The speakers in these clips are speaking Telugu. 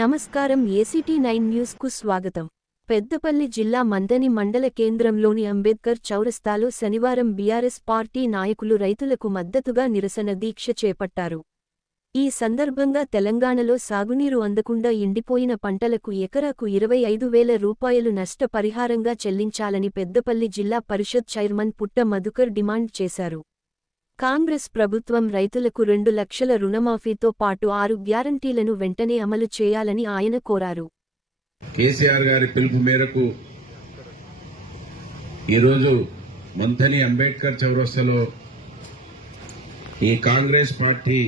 నమస్కారం ACT9 న్యూస్ కు స్వాగతం. పెద్దపల్లి జిల్లా మందని మండల కేంద్రంలోని అంబేద్కర్ చౌరస్తాలో శనివారం బీఆర్ఎస్ పార్టీ నాయకులు రైతులకు మద్దతుగా నిరసన దీక్ష చేపట్టారు. ఈ సందర్భంగా తెలంగాణలో సాగునీరు అందకుండా ఎండిపోయిన పంటలకు ఎకరాకు 25,000 రూపాయలు నష్ట పరిహారంగా చెల్లించాలని పెద్దపల్లి జిల్లా పరిషత్ చైర్మన్ పుట్ట మధుకర్ డిమాండ్ చేశారు. కాంగ్రెస్ ప్రభుత్వం రైతులకు 2 లక్షల రుణమాఫీతో పాటు 6 గ్యారంటీలను వెంటనే అమలు చేయాలని ఆయన కోరారు. కేసీఆర్ గారి పిలుపు మేరకు ఈరోజు మంథని అంబేద్కర్ చౌరస్తాలో ఈ కాంగ్రెస్ పార్టీ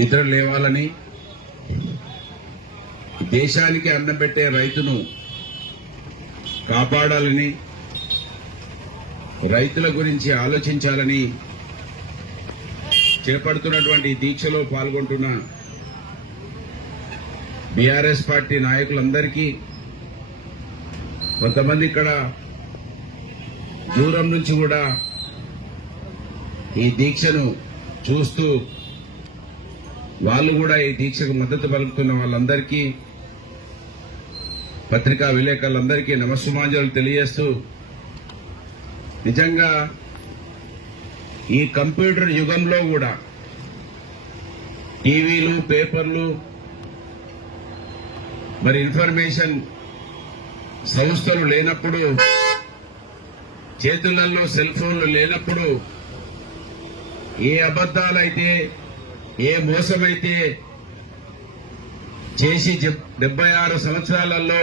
నిద్ర లేవాలని, దేశానికి అన్నం పెట్టే రైతును కాపాడాలని, రైతుల గురించి ఆలోచించాలని చేపడుతున్నటువంటి దీక్షలో పాల్గొంటున్న బీఆర్ఎస్ పార్టీ నాయకులందరికీ, కొంతమంది ఇక్కడ దూరం నుంచి కూడా ఈ దీక్షను చూస్తూ వాళ్ళు కూడా ఈ దీక్షకు మద్దతు పలుకుతున్న వాళ్ళందరికీ, పత్రికా విలేకరులందరికీ నమస్సుమాంజలు తెలియజేస్తూ, నిజంగా ఈ కంప్యూటర్ యుగంలో కూడా టీవీలు, పేపర్లు, మరి ఇన్ఫర్మేషన్ సంస్థలు లేనప్పుడు, చేతులలో సెల్ ఫోన్లు లేనప్పుడు, ఏ అబద్దాలైతే, ఏ మోసమైతే చేసి 76 సంవత్సరాలలో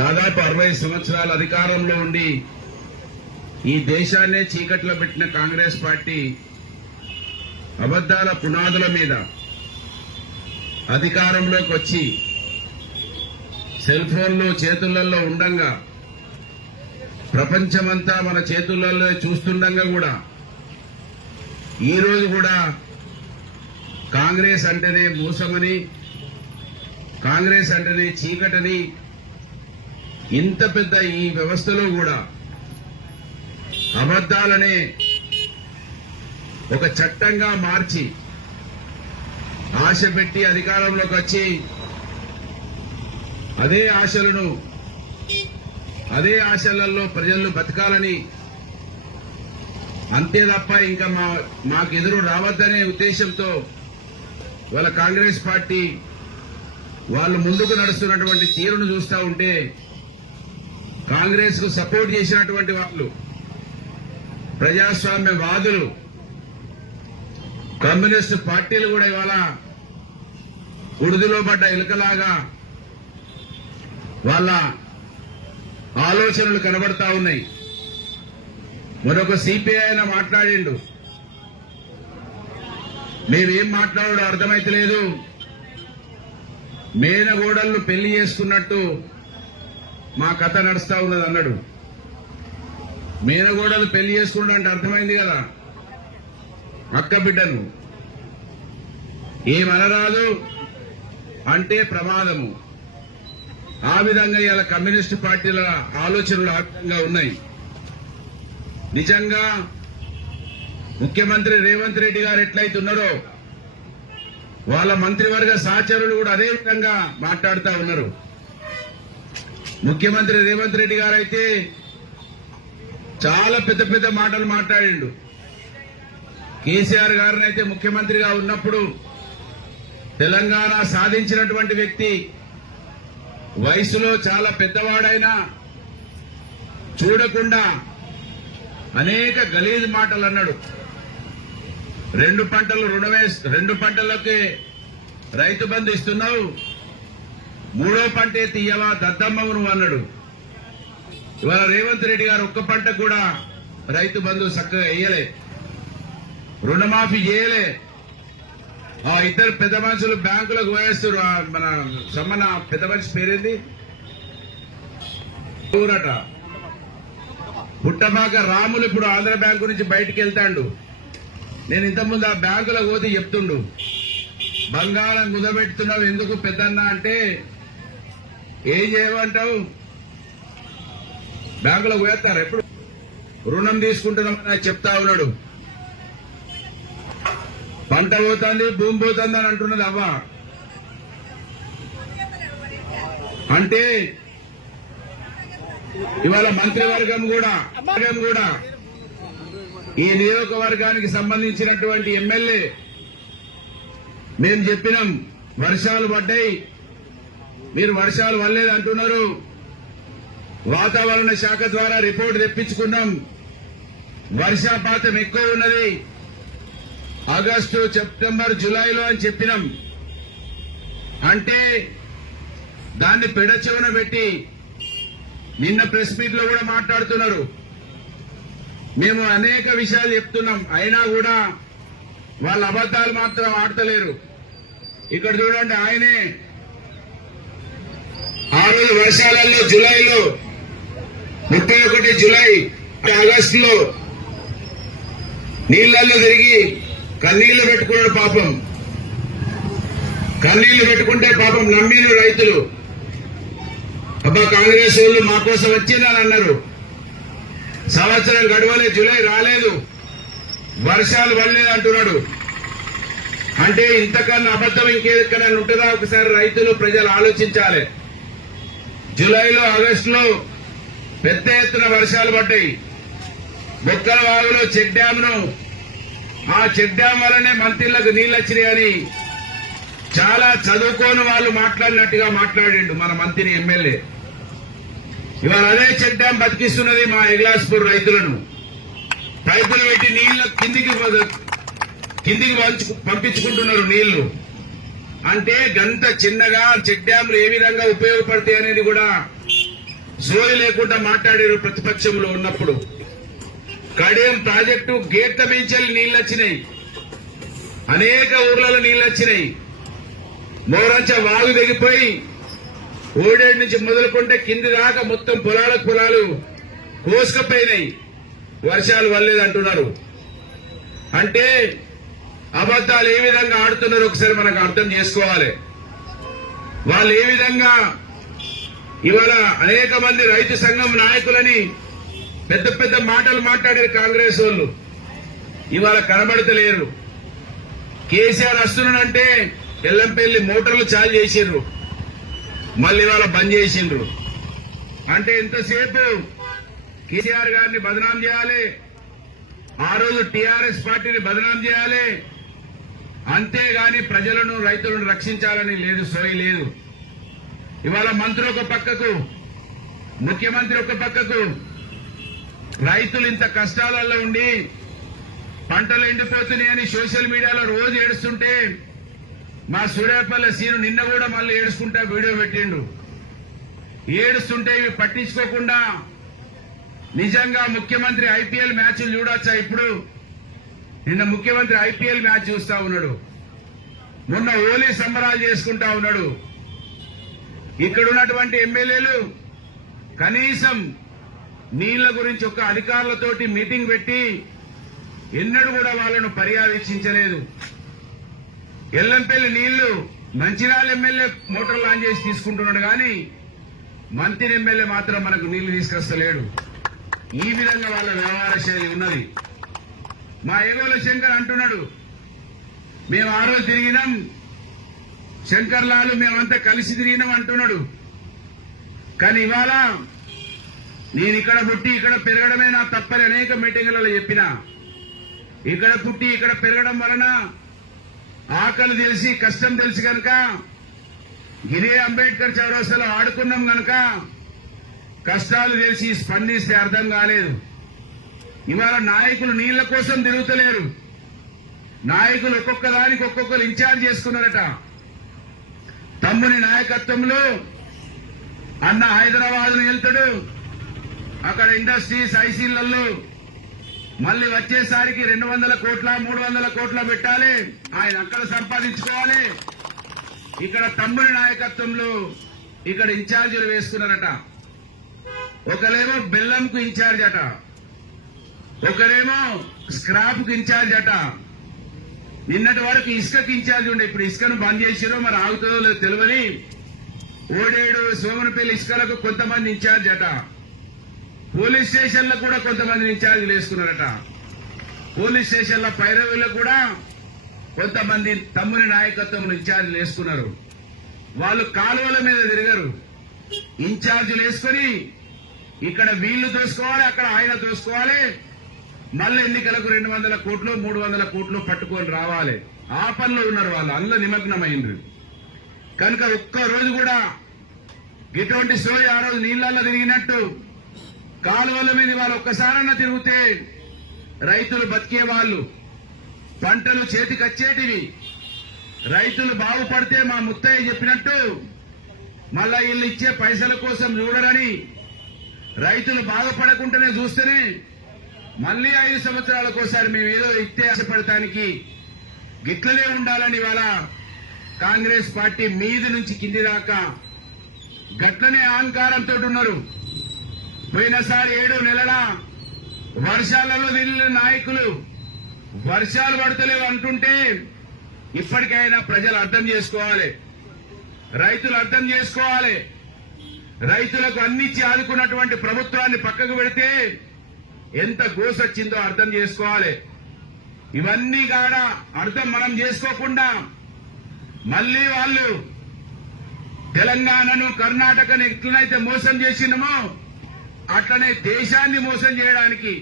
దాదాపు 60 సంవత్సరాల అధికారంలో ఉండి ఈ దేశాన్నే చీకట్లో పెట్టిన కాంగ్రెస్ పార్టీ అబద్దాల పునాదుల మీద అధికారంలోకి వచ్చి సెల్ ఫోన్లు చేతులలో ఉండంగా, ప్రపంచమంతా మన చేతులలో చూస్తుండగా కూడా ఈరోజు కూడా కాంగ్రెస్ అంటేనే మోసమని, కాంగ్రెస్ అంటేనే చీకటని, ఇంత పెద్ద ఈ వ్యవస్థలో కూడా అబద్దాలనే ఒక చట్టంగా మార్చి ఆశ పెట్టి అధికారంలోకి వచ్చి అదే ఆశలలో ప్రజలు బతకాలని, అంతే తప్ప ఇంకా మాకు ఎదురు రావద్దనే ఉద్దేశంతో వాళ్ళ కాంగ్రెస్ పార్టీ వాళ్ళు ముందుకు నడుస్తున్నటువంటి తీరును చూస్తూ ఉంటే, కాంగ్రెస్ కు సపోర్ట్ చేసినటువంటి వాళ్ళు, ప్రజాస్వామ్యవాదులు, కమ్యూనిస్టు పార్టీలు కూడా ఇవాళ ఉడుదులో పడ్డ ఎలుకలాగా వాళ్ళ ఆలోచనలు కనబడతా ఉన్నాయి. మరొక సిపిఐ అయినా మాట్లాడిండు, మేమేం మాట్లాడో అర్థమైతలేదు, మేనగోడలను పెళ్లి చేసుకున్నట్టు మా కథ నడుస్తా ఉన్నది అన్నాడు. మేనగోడలు పెళ్లి చేసుకుంటా అంటే అర్థమైంది కదా, అక్క బిడ్డను ఏమనరాదు అంటే ప్రమాదము. ఆ విధంగా ఇలా కమ్యూనిస్టు పార్టీల ఆలోచనలు ఆ విధంగా ఉన్నాయి. నిజంగా ముఖ్యమంత్రి రేవంత్ రెడ్డి గారు ఎట్లయితే ఉన్నారో వాళ్ళ మంత్రివర్గ సహచరులు కూడా అదే విధంగా మాట్లాడుతూ ఉన్నారు. ముఖ్యమంత్రి రేవంత్ రెడ్డి గారు అయితే చాలా పెద్ద పెద్ద మాటలు మాట్లాడిండు. కేసీఆర్ గారిని అయితే ముఖ్యమంత్రిగా ఉన్నప్పుడు తెలంగాణ సాధించినటువంటి వ్యక్తి, వయసులో చాలా పెద్దవాడైనా చూడకుండా అనేక గలీజ్ మాటలు అన్నాడు. 2 పంటలు రెండు పంటలకి రైతు బంధు ఇస్తున్నావు, 3వ పంటే తీయవా దద్దమ్మవు నువ్వు అన్నాడు. ఇవాళ రేవంత్ రెడ్డి గారు ఒక్క పంట కూడా రైతు బంధు చక్కగా వేయలే, రుణమాఫీ చేయలే. ఆ ఇద్దరు పెద్ద మనుషులు బ్యాంకులకు పోయేస్తారు. మన సమ్మన్న పెద్ద మనిషి పేరేంది, ఊరట పుట్టబాక రాములు ఇప్పుడు ఆంధ్ర బ్యాంకు నుంచి బయటికి వెళ్తాడు. నేను ఇంతకుముందు ఆ బ్యాంకులకు పోతే చెప్తుండు, బంగారం కుదబెడుతున్నావు ఎందుకు పెద్దన్న అంటే, ఏం చేయమంటావు, బ్యాంకులకు పోయేస్తారు, ఎప్పుడు రుణం తీసుకుంటున్నామని చెప్తా ఉన్నాడు. పంట పోతుంది, భూమి పోతుంది అని అంటున్నది అవ్వ. అంటే ఇవాళ మంత్రివర్గం కూడా ఈ నియోజకవర్గానికి సంబంధించినటువంటి ఎమ్మెల్యే మేము చెప్పినాం వర్షాలు పడ్డాయి, మీరు వర్షాలు పడలేదు అంటున్నారు. వాతావరణ శాఖ ద్వారా రిపోర్ట్ తెప్పించుకున్నాం, వర్షపాతం ఎక్కువ ఉన్నది ఆగస్టు, సెప్టెంబర్, జులైలో అని చెప్పినాం. అంటే దాన్ని పెడచెవున పెట్టి నిన్న ప్రెస్ మీట్ లో కూడా మాట్లాడుతున్నారు. మేము అనేక విషయాలు చెప్తున్నాం, అయినా కూడా వాళ్ళ అబద్దాలు మాత్రం ఆడతలేరు. ఇక్కడ చూడండి, ఆయనే ఆ రోజు వర్షాలలో జులైలో 31 జులై ఆగస్టులో నీళ్లలో తిరిగి కన్నీళ్లు పెట్టుకున్నాడు. పాపం కన్నీళ్లు పెట్టుకుంటే పాపం నమ్మిన రైతులు, అబ్బా కాంగ్రెస్ వాళ్ళు మా కోసం వచ్చిందని అన్నారు. సంవత్సరం గడవలే, జులై రాలేదు, వర్షాలు పడలేదు అంటున్నాడు. అంటే ఇంతకన్నా అబద్దం ఇంకెక్కడైనా ఉంటుందా? ఒకసారి రైతులు, ప్రజలు ఆలోచించాలి. జులైలో, ఆగస్టులో పెద్ద ఎత్తున వర్షాలు పడ్డాయి. బొక్కల వాగులో చెక్ డ్యాంను, ఆ చెక్ డ్యాం వల్లనే మంత్రులకు నీళ్లు వచ్చినాయని చాలా చదువుకోని వాళ్ళు మాట్లాడినట్టుగా మాట్లాడిండు మన మంత్రి ఎమ్మెల్యే. ఇవాళ అదే చెక్ డ్యాం బతికిస్తున్నది మా ఎగ్లాస్పూర్ రైతులను. పైపులు పెట్టి నీళ్లు కిందికి పంపించుకుంటున్నారు నీళ్లు. అంటే గంత చిన్నగా చెక్ డ్యాంలు ఏ విధంగా ఉపయోగపడతాయి అనేది కూడా సోయి లేకుండా మాట్లాడారు ప్రతిపక్షంలో ఉన్నప్పుడు. కడియం ప్రాజెక్టు గేట్ల మించెల్లి నీళ్లు వచ్చినాయి, అనేక ఊర్లలో నీళ్లు వచ్చినాయి. మోరంచ వాగు దిగిపోయి ఓడేడు నుంచి మొదలుకుంటే కింది దాకా మొత్తం పొలాలు కోసుకపోయినాయి. వర్షాలు వల్లేదంటున్నారు. అంటే అబద్దాలు ఏ విధంగా ఆడుతున్నారో ఒకసారి మనకు అర్థం చేసుకోవాలి. వాళ్ళు ఏ విధంగా ఇవాళ అనేక మంది రైతు సంఘం నాయకులని పెద్ద పెద్ద మాటలు మాట్లాడారు కాంగ్రెస్ వాళ్ళు, ఇవాళ కనబడతలేరు. కేసీఆర్ వస్తున్నాడంటే ఎల్లంపల్లి మోటార్లు చాలు చేసిండ్రు, మళ్ళీ ఇవాళ బంద్ చేసిండ్రు. అంటే ఎంతసేపు కేసీఆర్ గారిని బదనాం చేయాలి, ఆ రోజు టీఆర్ఎస్ పార్టీని బదనాం చేయాలి, అంతేగాని ప్రజలను, రైతులను రక్షించాలని లేదు, సోయి లేదు. ఇవాళ మంత్రి ఒక పక్కకు, ముఖ్యమంత్రి ఒక పక్కకు, రైతులు ఇంత కష్టాలలో ఉండి పంటలు ఎండిపోతున్నాయని సోషల్ మీడియాలో రోజు ఏడుస్తుంటే మా సూర్యాపల్లి సీను నిన్న కూడా మళ్ళీ ఏడుచుకుంటా వీడియో పెట్టిండు. ఏడుస్తుంటే ఇవి పట్టించుకోకుండా నిజంగా ముఖ్యమంత్రి ఐపీఎల్ మ్యాచ్లు చూడొచ్చా? ఇప్పుడు నిన్న ముఖ్యమంత్రి ఐపీఎల్ మ్యాచ్ చూస్తా ఉన్నాడు, మొన్న హోలీ సంబరాలు చేసుకుంటా ఉన్నాడు. ఇక్కడ ఉన్నటువంటి ఎమ్మెల్యేలు కనీసం నీళ్ల గురించి ఒక అధికారులతోటి మీటింగ్ పెట్టి ఎన్నడూ కూడా వాళ్ళను పర్యవేక్షించలేదు. ఎల్లంపల్లి నీళ్లు మంచిర్యాల ఎమ్మెల్యే మోటార్ లాంచ్ చేసి తీసుకుంటున్నాడు, కానీ మంత్రి ఎమ్మెల్యే మాత్రం మనకు నీళ్లు తీసుకొస్తలేడు. ఈ విధంగా వాళ్ళ వ్యవహార శైలి ఉన్నది. మా ఏగోల శంకర్ అంటున్నాడు, మేము ఆ రోజు తిరిగినాం, శంకర్ లాలు మేమంతా కలిసి తిరిగినాం అంటున్నాడు. కానీ ఇవాళ నేను ఇక్కడ పుట్టి ఇక్కడ పెరగడమే నా తప్పని అనేక మీటింగులలో చెప్పినా. ఇక్కడ పుట్టి ఇక్కడ పెరగడం వలన ఆకలి తెలిసి, కష్టం తెలిసి కనుక గిరి అంబేద్కర్ చౌరస్తాలో ఆడుకున్నాం కనుక కష్టాలు తెలిసి స్పందిస్తే అర్థం కాలేదు. ఇవాళ నాయకులు నీళ్ల కోసం తిరుగుతలేరు, నాయకులు ఒక్కొక్క దానికి ఒక్కొక్కరు ఇన్ఛార్జ్ చేసుకున్నారట. తమ్ముని నాయకత్వంలో అన్న హైదరాబాద్ ను వెళ్తాడు, అక్కడ ఇండస్ట్రీస్, ఐసీలలో మళ్ళీ వచ్చేసరికి 200 కోట్ల 300 కోట్ల పెట్టాలి, ఆయన అక్కడ సంపాదించుకోవాలి. ఇక్కడ తమ్ముని నాయకత్వంలో ఇక్కడ ఇన్ఛార్జీలు వేసుకున్నారట. ఒకరేమో బెల్లంకు ఇన్ఛార్జ్ అట, ఒకరేమో స్క్రాప్ కు ఇన్ఛార్జ్ అట. నిన్నటి వరకు ఇసుకకి ఇన్ఛార్జ్ ఉండే, ఇప్పుడు ఇసుకను బంద్ చేసిరో మరి ఆగుతుందో లేదో తెలియని ఓడేడు, సోమనపల్లి ఇసుకలకు కొంతమంది ఇన్ఛార్జ్ అట. పోలీస్ స్టేషన్లకు కూడా కొంతమంది ఇన్ఛార్జీలు వేసుకున్నారట. పోలీస్ స్టేషన్ల పైరవీలకు కూడా కొంతమంది తమ్ముని నాయకత్వం ఇన్ఛార్జీలు వేసుకున్నారు. వాళ్ళు కాలువల మీద తిరగరు, ఇన్ఛార్జీలు వేసుకొని ఇక్కడ వీళ్లు దోసుకోవాలి, అక్కడ ఆయన దోసుకోవాలి, మళ్ళీ ఎన్నికలకు 200 కోట్లు 300 కోట్లు పట్టుకొని రావాలి. ఆ పనిలో ఉన్నారు వాళ్ళు, అందులో నిమగ్నమైండ్రు. కనుక ఒక్క రోజు కూడా ఇటువంటి సోయి ఆ రోజు నీళ్లలో తిరిగినట్టు కాలువల మీద వాళ్ళు ఒక్కసారన్నా తిరిగితే రైతులు బతికే వాళ్ళు, పంటలు చేతికొచ్చేటివి, రైతులు బాగుపడితే మా ముత్తయ్య చెప్పినట్టు మళ్ళా వీళ్ళు ఇచ్చే పైసల కోసం చూడరని, రైతులు బాగుపడకుండానే చూస్తేనే మళ్ళీ 5 సంవత్సరాలకోసారి మేము ఏదో ఇస్తే ఆశపడటానికి గిట్లనే ఉండాలని ఇవాళ కాంగ్రెస్ పార్టీ మీది నుంచి కింది దాకా గట్లనే అహంకారంతో ఉన్నారు. పోయినసారి 7 నెలల వర్షాలలో వెళ్ళిన నాయకులు వర్షాలు పడతలేవు అంటుంటే ఇప్పటికైనా ప్రజలు అర్థం చేసుకోవాలి, రైతులు అర్థం చేసుకోవాలి. రైతులకు అన్నిచ్చి ఆదుకున్నటువంటి ప్రభుత్వాన్ని పక్కకు పెడితే ఎంత గోసొచ్చిందో అర్థం చేసుకోవాలి. ఇవన్నీ కాడ అర్థం మనం చేసుకోకుండా మళ్లీ వాళ్ళు తెలంగాణను కర్ణాటకను ఎట్లనైతే మోసం చేసినమో అట్లనే దేశాన్ని మోసం చేయడానికి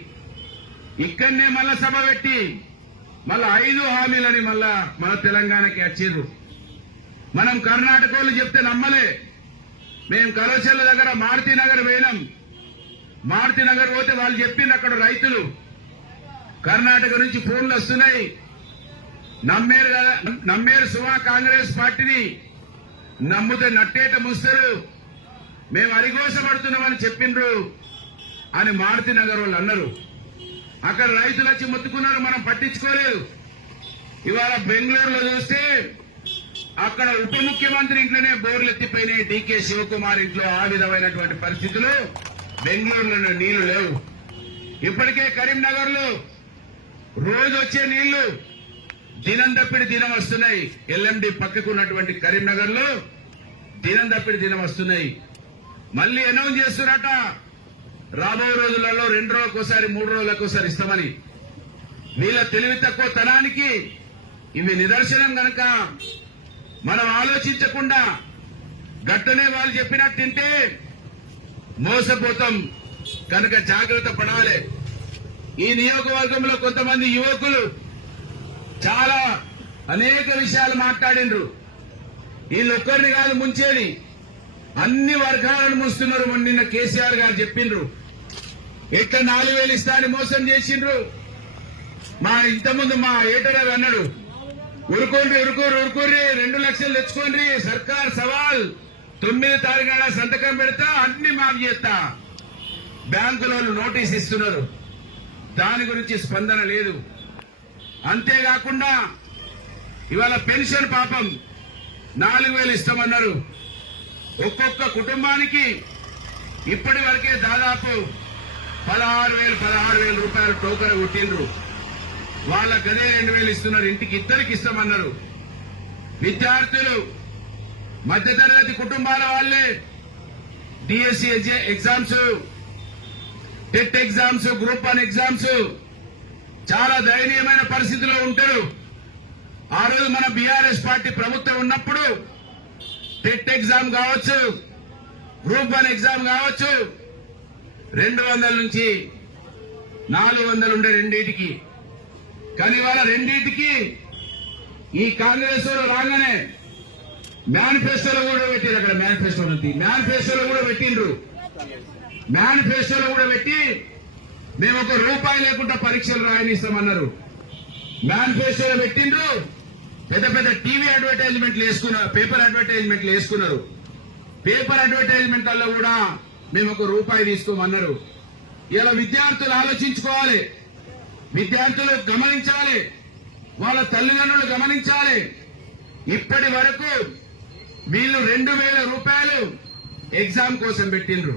ఇక్కడనే మళ్ళా సభ పెట్టి మళ్ళా 5 హామీలని మళ్ళా మన తెలంగాణకి వచ్చిర్రు. మనం కర్ణాటక వాళ్ళు చెప్తే నమ్మలే. మేము కరోచెల్ల దగ్గర మారుతినగర్ పోయినాం. మారుతినగర్ పోతే వాళ్ళు చెప్పింది అక్కడ రైతులు కర్ణాటక నుంచి ఫోన్లు వస్తున్నాయి, నమ్మేరు సుమా కాంగ్రెస్ పార్టీని, నమ్మితే నట్టేట ముస్తారు, మేము అరిగోసపడుతున్నామని చెప్పిండ్రు అని మారుతినగర్ వాళ్ళు అన్నారు. అక్కడ రైతులు వచ్చి మొత్తుకున్నారు, మనం పట్టించుకోలేదు. ఇవాళ బెంగళూరులో చూస్తే అక్కడ ఉప ముఖ్యమంత్రి ఇంట్లోనే బోర్లు ఎత్తిపోయినాయి, డీకే శివకుమార్ ఇంట్లో ఆ విధమైనటువంటి పరిస్థితులు. బెంగళూరులో నీళ్లు లేవు. ఇప్పటికే కరీంనగర్ లో రోజు వచ్చే నీళ్లు దినం తప్పిడి దినం వస్తున్నాయి. ఎల్ఎండి పక్కకు ఉన్నటువంటి కరీంనగర్ లో దినం తప్పిడి దినం వస్తున్నాయి. మళ్లీ అనౌన్స్ చేస్తున్నారట రాబో రోజులలో 2 రోజులకోసారి 3 రోజులకోసారి ఇస్తామని. వీళ్ళ తెలివి తక్కువ తనానికి ఇవి నిదర్శనం. గనక మనం ఆలోచించకుండా గట్టనే వాళ్ళు చెప్పినట్టు తింటే మోసపోతాం. కనుక జాగ్రత్త పడాలి. ఈ నియోజకవర్గంలో కొంతమంది యువకులు చాలా అనేక విషయాలు మాట్లాడిండ్రు. వీళ్ళొక్కరిని కాదు ముంచేది, అన్ని వర్గాలను ముంచుతున్నారు. నిన్న కేసీఆర్ గారు చెప్పిండ్రు ఎట్లా 4,000 ఇస్తా అని మోసం చేసిండ్రు. ఇంతకుముందు మా ఏటరావు అన్నాడు, ఉరుకోర్రి 2 లక్షలు తెచ్చుకోండి, సర్కార్ సవాల్ 9 తారీఖు నాడు సంతకం పెడతా, అన్ని మాఫ్ చేస్తా. బ్యాంకుల వాళ్ళు నోటీస్ ఇస్తున్నారు, దాని గురించి స్పందన లేదు. అంతేకాకుండా ఇవాళ పెన్షన్ పాపం 4,000 ఇస్తామన్నారు. ఒక్కొక్క కుటుంబానికి ఇప్పటి వరకే దాదాపు 16,000 రూపాయలు టోకర కొట్టిండ్రు. వాళ్ళ గదే 2,000 ఇస్తున్నారు. ఇంటికి ఇద్దరికి ఇస్తామన్నారు. విద్యార్థులు, మధ్యతరగతి కుటుంబాల వాళ్లే DSC exams, TET exams, group 1 exams చాలా దయనీయమైన పరిస్థితిలో ఉంటారు. ఆ రోజు మన బీఆర్ఎస్ పార్టీ ప్రభుత్వం ఉన్నప్పుడు టెట్ ఎగ్జామ్ కావచ్చు, గ్రూప్ 1 ఎగ్జామ్ కావచ్చు, 200 నుంచి 400 ఉండే రెండింటికి. కానీ వాళ్ళ రెండింటికి ఈ కాంగ్రెస్ రాగానే మేనిఫెస్టోలో కూడా పెట్టారు. అక్కడ మేనిఫెస్టోలో కూడా పెట్టిండ్రు. మేనిఫెస్టోలో కూడా పెట్టి మేము ₹1 లేకుండా పరీక్షలు రాయనిస్తామన్నారు. మేనిఫెస్టోలో పెట్టిండ్రు. పెద్ద పెద్ద టీవీ అడ్వర్టైజ్మెంట్లు వేసుకున్నారు, పేపర్ అడ్వర్టైజ్మెంట్లు వేసుకున్నారు. పేపర్ అడ్వర్టైజ్మెంట్లలో కూడా మేము ₹1 తీసుకోమన్నారు. ఇలా విద్యార్థులు ఆలోచించుకోవాలి, విద్యార్థులు గమనించాలి, వాళ్ళ తల్లిదండ్రులు గమనించాలి. ఇప్పటి వరకు వీళ్ళు ₹2,000 ఎగ్జామ్ కోసం పెట్టిండ్రు.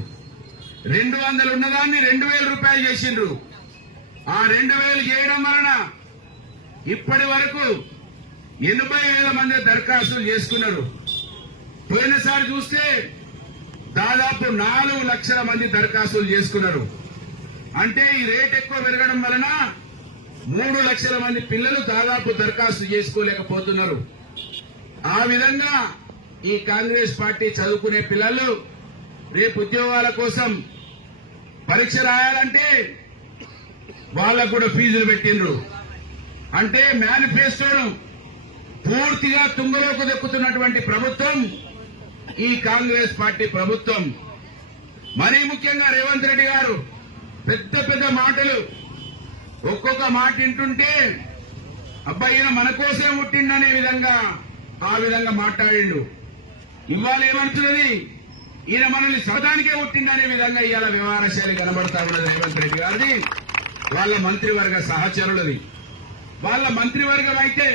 200 ఉన్నదాన్ని ₹2,000 చేసిండ్రు. ఆ 2,000 చేయడం వలన ఇప్పటి వరకు 80,000 మంది దరఖాస్తులు చేసుకున్నారు. పోయినసారి చూస్తే దాదాపు 4 లక్షల మంది దరఖాస్తులు చేసుకున్నారు. అంటే ఈ రేట్ ఎక్కువ పెరగడం వలన 3 లక్షల మంది పిల్లలు దాదాపు దరఖాస్తు చేసుకోలేకపోతున్నారు. ఆ విధంగా ఈ కాంగ్రెస్ పార్టీ చదువుకునే పిల్లలు రేపు ఉద్యోగాల కోసం పరీక్ష రాయాలంటే వాళ్ళకు కూడా ఫీజులు పెట్టిండ్రు. అంటే మేనిఫెస్టోను పూర్తిగా తుంగలోకి దొక్కుతున్నటువంటి ప్రభుత్వం ఈ కాంగ్రెస్ పార్టీ ప్రభుత్వం. మరీ ముఖ్యంగా రేవంత్ రెడ్డి గారు పెద్ద పెద్ద మాటలు, ఒక్కొక్క మాట వింటుంటే అబ్బాయి ఈయన మన కోసమే పుట్టిండనే విధంగా ఆ విధంగా మాట్లాడిండు. ఇవాళ ఏమంటున్నది, ఈయన మనల్ని సరదానికే పుట్టిండనే విధంగా ఇవాళ వ్యవహార శైలి కనబడతా ఉన్నది రేవంత్ రెడ్డి గారిది, వాళ్ళ మంత్రివర్గ సహచరులది. వాళ్ళ మంత్రివర్గం అయితే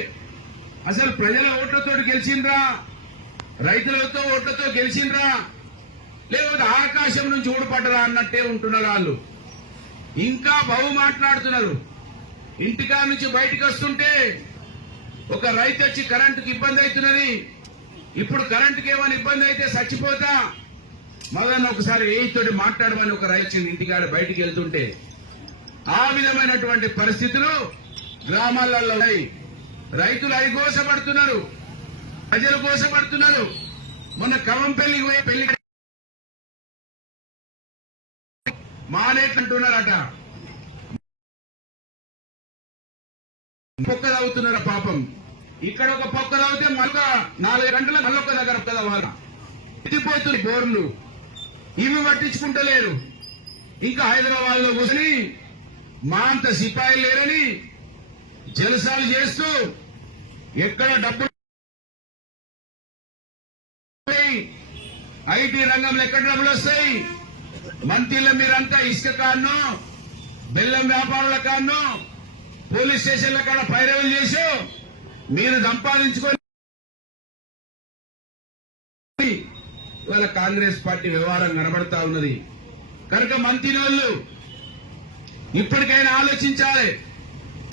అసలు ప్రజల ఓట్లతో గెలిచిండ్రా, రైతులతో ఓట్లతో గెలిచిండ్రా, లేకపోతే ఆకాశం నుంచి ఊడిపడ్డరా అన్నట్టే ఉంటున్నారు వాళ్ళు. ఇంకా బహు మాట్లాడుతున్నారు. ఇంటికా నుంచి బయటకు వస్తుంటే ఒక రైతు వచ్చి కరెంటుకి ఇబ్బంది అవుతున్నది, ఇప్పుడు కరెంటుకి ఏమైనా ఇబ్బంది అయితే చచ్చిపోతా మగన్ ఒకసారి ఏతోటి మాట్లాడమని ఒక రైతు ఇంటికాడ బయటికి వెళ్తుంటే ఆ విధమైనటువంటి పరిస్థితులు గ్రామాలలో ఉన్నాయి. రైతులు అవి కోసపడుతున్నారు, ప్రజలు కోసపడుతున్నారు. మొన్న కవంపల్లికి పోయి పెళ్లి మానేట్లంటున్నారట, పొక్క తాగుతున్నారా పాపం. ఇక్కడ ఒక పొక్క తాగితే మళ్ళా 4 గంటల మళ్ళొక్క దగ్గర కదా వాళ్ళ ఎత్తిపోతుంది బోర్లు, ఇవి పట్టించుకుంటలేరు. ఇంకా హైదరాబాద్ లో కూర్చొని మా అంత సిపాయిలు లేరని జలసాలు చేస్తూ ఎక్కడ డబ్బులు ఐటీ రంగంలో ఎక్కడ డబ్బులు వస్తాయి, మంత్రిలో మీరంతా ఇసుక కాను, బెల్లం వ్యాపారుల కాను, పోలీస్ స్టేషన్ల కాడ పైరవులు చేసి మీరు సంపాదించుకొని ఇవాళ కాంగ్రెస్ పార్టీ వ్యవహారం కనబడతా ఉన్నది. కనుక మంత్రినోళ్ళు ఇప్పటికైనా ఆలోచించాలి,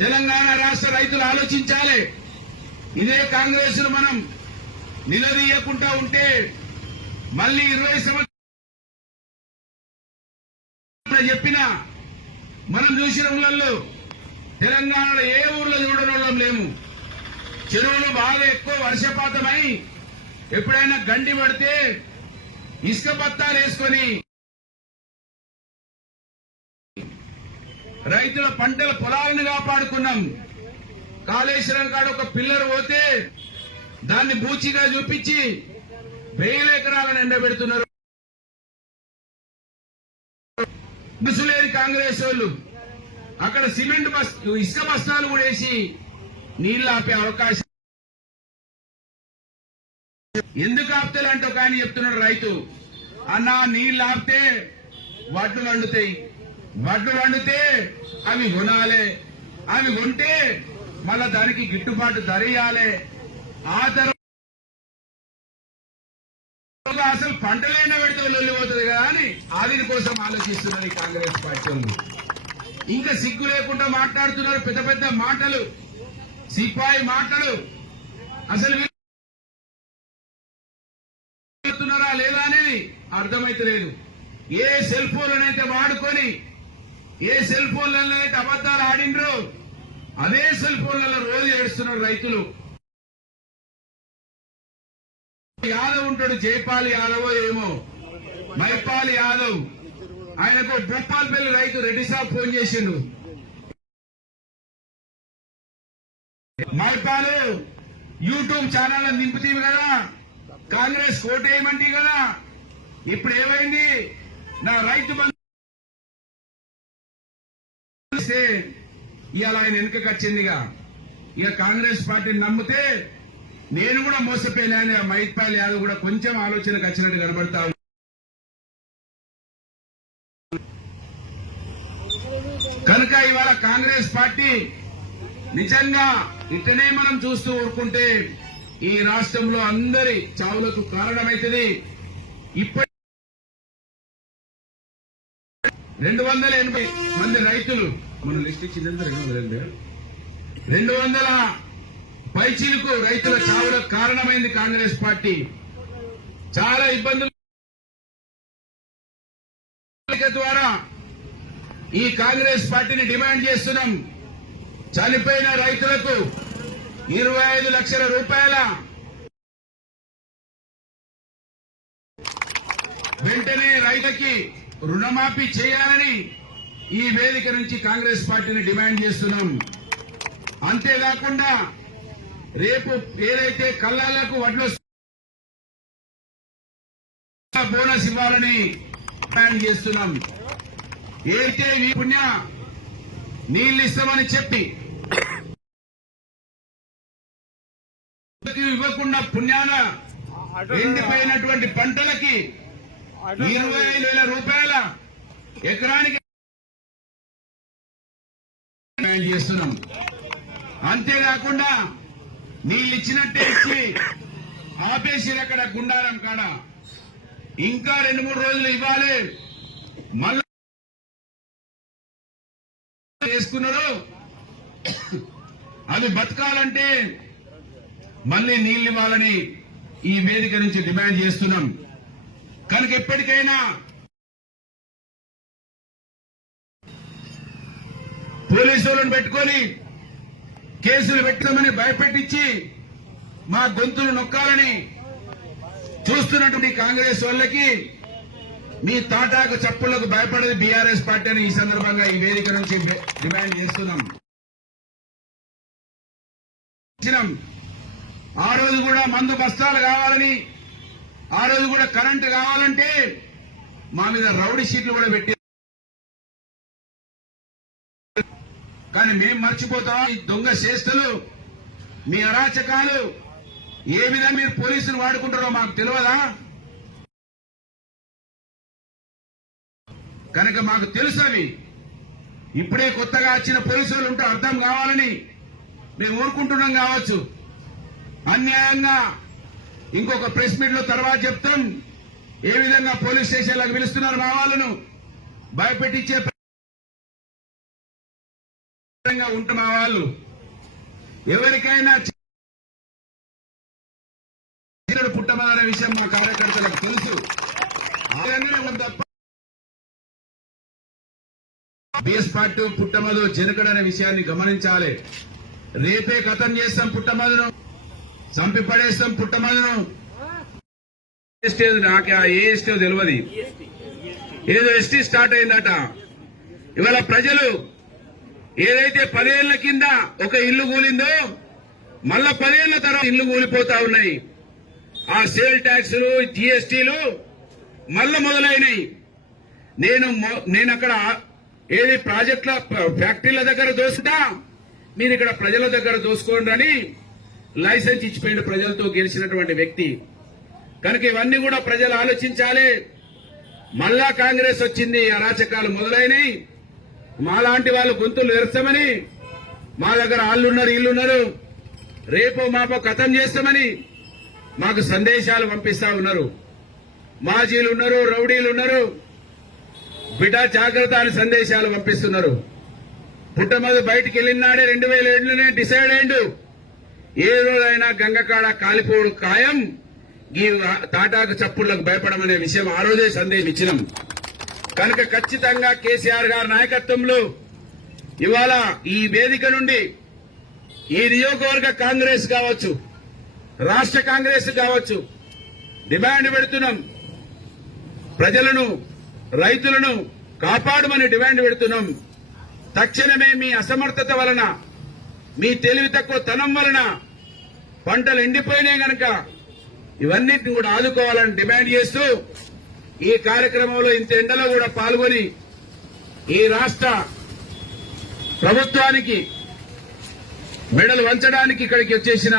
తెలంగాణ రాష్ట్ర రైతులు ఆలోచించాలి. ఇదే కాంగ్రెస్ ను మనం నిలదీయకుండా ఉంటే మళ్ళీ 20 సంవత్సరాలు చెప్పినా మనం చూసిన ఊళ్ళల్లో తెలంగాణలో ఏ ఊర్లో చూడడం లేము. చెరువులు బాగా ఎక్కువ వర్షపాతమై ఎప్పుడైనా గండి పడితే ఇసుక బత్తాలు వేసుకొని రైతుల పంటల పొలాలను కాపాడుకున్నాం. కాళేశ్వరం కాడ ఒక పిల్లర్ పోతే దాన్ని బూచిగా చూపించి 1000 ఎకరాలను ఎండబెడుతున్నారు. ముసులేని కాంగ్రెస్ వాళ్ళు అక్కడ సిమెంట్ ఇసుక బస్తాలు కూడా వేసి నీళ్లు ఆపే అవకాశం. ఎందుకు ఆపుతారంటే ఒక ఆయన చెప్తున్నాడు, రైతు అన్నా నీళ్లు ఆపితే వడ్లు వండుతాయి, వడ్లు వండితే అవి కొనాలి, అవి కొంటే మళ్ళా దానికి గిట్టుబాటు ధర ఇవ్వాలి. ఆ తర్వాత అసలు పంటలైనా పెడితే వెళ్ళిపోతుంది కదా అని ఆదిని కోసం ఆలోచిస్తున్నారు ఈ కాంగ్రెస్ పార్టీ వాళ్ళు. ఇంకా సిగ్గు లేకుండా మాట్లాడుతున్నారు పెద్ద పెద్ద మాటలు, సిపాయి మాటలు. అసలు చెప్తున్నారా లేదా అనేది అర్థమైతలేదు. ఏ సెల్ ఫోన్లనైతే వాడుకొని ఏ సెల్ ఫోన్లలో అయితే అబద్దాలు ఆడిండ్రో అదే సెల్ ఫోన్లలో రోజు ఏడుస్తున్నారు రైతులు. యాదవ్ ఉంటాడు, జైపాల్ యాదవ్ ఏమో మైపాల్ యాదవ్, ఆయనకు భూపాల్పల్లి రైతు రెడ్డి సాబ్ ఫోన్ చేసిండు. మైపాలు యూట్యూబ్ ఛానల్ నింపుతీవి కదా, కాంగ్రెస్ ఓటేయమంటే కదా, ఇప్పుడు ఏమైంది నా రైతు బంధు ఇవాళ ఆయన వెనుకకు వచ్చిందిగా. ఇక కాంగ్రెస్ పార్టీని నమ్మితే నేను కూడా మోసపోయినా మైపాల్ యాదవ్ కూడా కొంచెం ఆలోచనకు వచ్చినట్టు కనబడతా. కనుక ఇవాళ కాంగ్రెస్ పార్టీ నిజంగా ఇటనే మనం చూస్తూ ఊరుకుంటే ఈ రాష్ట్రంలో అందరి చావులకు కారణమైతుంది. ఇప్పటి 280 మంది రైతులు మన లిస్ట్ ఇచ్చింది 200 పైచీలకు రైతుల చావులకు కారణమైంది కాంగ్రెస్ పార్టీ. చాలా ఇబ్బందుల ద్వారా ఈ కాంగ్రెస్ పార్టీని డిమాండ్ చేస్తున్నాం. చనిపోయిన రైతులకు 25 లక్షల రూపాయల వెంటనే రైతుకి రుణమాఫీ చేయాలని ఈ వేదిక నుంచి కాంగ్రెస్ పార్టీని డిమాండ్ చేస్తున్నాం. అంతేకాకుండా రేపు ఏదైతే కళ్ళాలకు వడ్లు బోనస్ ఇవ్వాలని డిమాండ్ చేస్తున్నాం. అయితే ఈ పుణ్య నీళ్లు ఇస్తామని చెప్పి ఇవ్వకుండా పుణ్యాన ఎండిపోయినటువంటి పంటలకి 25,000 రూపాయల ఎకరానికి డిమాండ్ చేస్తున్నాం. అంతేకాకుండా నీళ్ళు ఇచ్చినట్టే ఇచ్చి ఆపేసిరు అక్కడ గుండారం కాడ. ఇంకా 2-3 రోజులు ఇవ్వాలి. మళ్ళా చేసుకున్నారు. అవి బతకాలంటే మళ్ళీ నీళ్లు ఇవ్వాలని ఈ వేదిక నుంచి డిమాండ్ చేస్తున్నాం. కనుక ఎప్పటికైనా పోలీసులను పెట్టుకొని కేసులు పెట్టమని భయపెట్టించి మా గొంతులు నొక్కాలని చూస్తున్నటువంటి కాంగ్రెస్ వాళ్ళకి మీ తాటాకు చప్పుళ్లకు భయపడేది బీఆర్ఎస్ పార్టీ అని ఈ సందర్భంగా ఈ వేదిక నుంచి డిమాండ్ చేస్తున్నాం. ఆ రోజు కూడా మందు బస్తాలు కావాలని, ఆ రోజు కూడా కరెంటు కావాలంటే మా మీద రౌడీ షీట్లు కూడా పెట్టి, కానీ మేం మర్చిపోతాం. ఈ దొంగ చేష్టలు, మీ అరాచకాలు ఏ విధంగా మీరు పోలీసులు వాడుకుంటారో మాకు తెలియదా? కనుక మాకు తెలుసు అవి. ఇప్పుడే కొత్తగా వచ్చిన పోలీసులు ఉంటే అర్థం కావాలని మేము ఊరుకుంటున్నాం కావచ్చు. అన్యాయంగా ఇంకొక ప్రెస్ మీట్ లో తర్వాత చెప్తాం ఏ విధంగా పోలీస్ స్టేషన్లకు పిలుస్తున్నారు మా వాళ్ళను భయపెట్టించే ఉంటాం. మా వాళ్ళు ఎవరికైనా పుట్టమనే విషయం మా కార్యకర్తలకు తెలుసు. తప్ప బిఎస్ పార్టీ పుట్టమదు జనకడనే విషయాన్ని గమనించాలి. రేపే కథం చేస్తాం, పుట్టమదును చంపి పడేస్తాం. పుట్టమదును నాకు ఏ ఎస్టీ తెలియదు, ఏదో ఎస్టీ స్టార్ట్ అయిందట. ఇవాళ ప్రజలు ఏదైతే 10 ఏళ్ల కింద ఒక ఇల్లు కూలిందో మళ్ళా 10 ఏళ్ల తర్వాత ఇల్లు కూలిపోతా ఉన్నాయి. ఆ సేల్ ట్యాక్సులు, జీఎస్టీలు మళ్ళా మొదలైనాయి. నేను అక్కడ ఏది ప్రాజెక్టుల ఫ్యాక్టరీల దగ్గర దోసుకుంటా, మీరు ఇక్కడ ప్రజల దగ్గర దోసుకోండి అని లైసెన్స్ ఇచ్చిపోయింది ప్రజలతో గెలిచినటువంటి వ్యక్తి. కనుక ఇవన్నీ కూడా ప్రజలు ఆలోచించాలి. మళ్ళా కాంగ్రెస్ వచ్చింది, అరాచకాలు మొదలైనవి. మాలాంటి వాళ్ళు గొంతులు ఎరస్తామని, మా దగ్గర ఆళ్ళున్నారు ఇల్లున్నారు, రేపో మాపో కథం చేస్తామని మాకు సందేశాలు పంపిస్తా ఉన్నారు. మాజీలు ఉన్నారు, రౌడీలు ఉన్నారు, బిడ్డ జాగ్రత్త అని సందేశాలు పంపిస్తున్నారు. పుట్టమదు బయటికి వెళ్ళినాడే 2007లోనే డిసైడ్ అయిండు, ఏ రోజైనా గంగకాడ కాలిపోడు ఖాయం, ఈ తాటాకు చప్పుళ్లకు భయపడమనే విషయం ఆ రోజే సందేశం ఇచ్చినాం. కనుక ఖచ్చితంగా కేసీఆర్ గారి నాయకత్వంలో ఇవాళ ఈ వేదిక నుండి ఈ నియోజకవర్గ కాంగ్రెస్ కావచ్చు, రాష్ట్ర కాంగ్రెస్ కావచ్చు, డిమాండ్ పెడుతున్నాం. ప్రజలను, రైతులను కాపాడమని డిమాండ్ పెడుతున్నాం. తక్షణమే మీ అసమర్థత వలన, మీ తెలివి తక్కువ తనం వలన పంటలు ఎండిపోయినాయి గనక ఇవన్నిటిని కూడా ఆదుకోవాలని డిమాండ్ చేస్తూ ఈ కార్యక్రమంలో ఇంత ఎండలో కూడా పాల్గొని ఈ రాష్ట్ర ప్రభుత్వానికి మెడలు వంచడానికి ఇక్కడికి వచ్చేసిన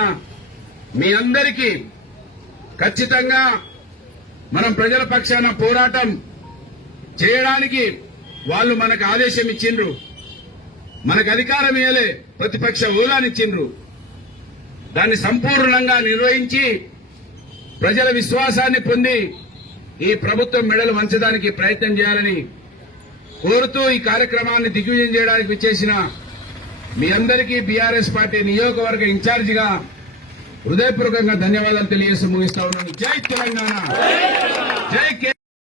మీ అందరికీ ఖచ్చితంగా మనం ప్రజల పక్షాన పోరాటం చేయడానికి వాళ్ళు మనకు ఆదేశం ఇచ్చిండ్రు, మనకు అధికారం ఇవ్వలే, ప్రతిపక్ష హోదానిచ్చిండ్రు. దాన్ని సంపూర్ణంగా నిర్వహించి ప్రజల విశ్వాసాన్ని పొంది ఈ ప్రభుత్వం మెడలు వంచడానికి ప్రయత్నం చేయాలని కోరుతూ ఈ కార్యక్రమాన్ని దిగ్విజయం చేయడానికి విచ్చేసిన మీ అందరికీ బీఆర్ఎస్ పార్టీ నియోజకవర్గ ఇన్ఛార్జిగా హృదయపూర్వకంగా ధన్యవాదాలు తెలియజేస్తూ ముగిస్తా ఉన్నాను. జై తెలంగాణ, జై కే